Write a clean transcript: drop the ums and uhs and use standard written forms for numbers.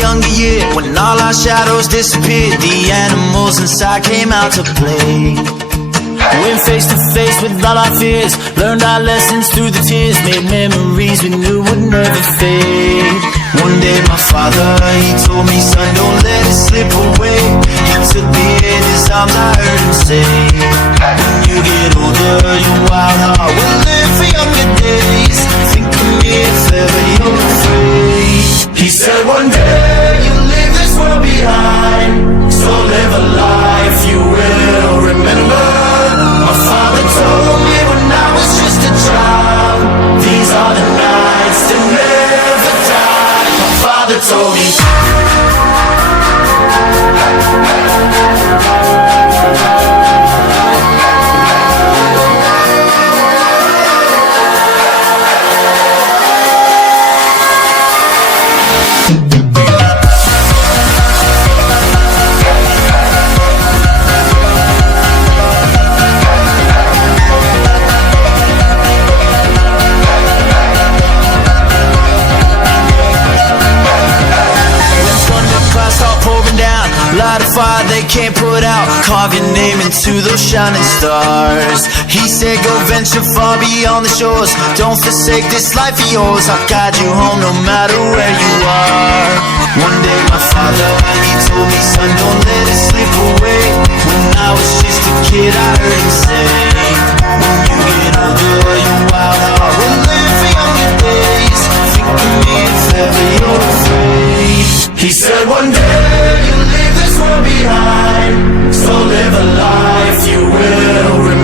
younger year, when all our shadows disappeared, the animals inside came out to play. Went face to face with all our fears, learned our lessons through the tears, made memories we knew would never fade. One day my father, he told me, son, don't let it slip away. He took me in his arms, I heard him say, when you get older, your wild heart will live for younger days. Think of me if ever you're afraid. He said one day you'll leave this world behind, so live a life you will remember. My father told me when I was just a child, these are the nights that never die. My father told me. Light a fire they can't put out, carve your name into those shining stars. He said go venture far beyond the shores, don't forsake this life of yours. I'll guide you home no matter where you are. One day my father, he told me, son, don't let it slip away. When I was just a kid I heard him say, when you get older your wild heart will live for younger days. Think of me if ever you're afraid. He said one day you'll leave this world behind, so live a life you will remember.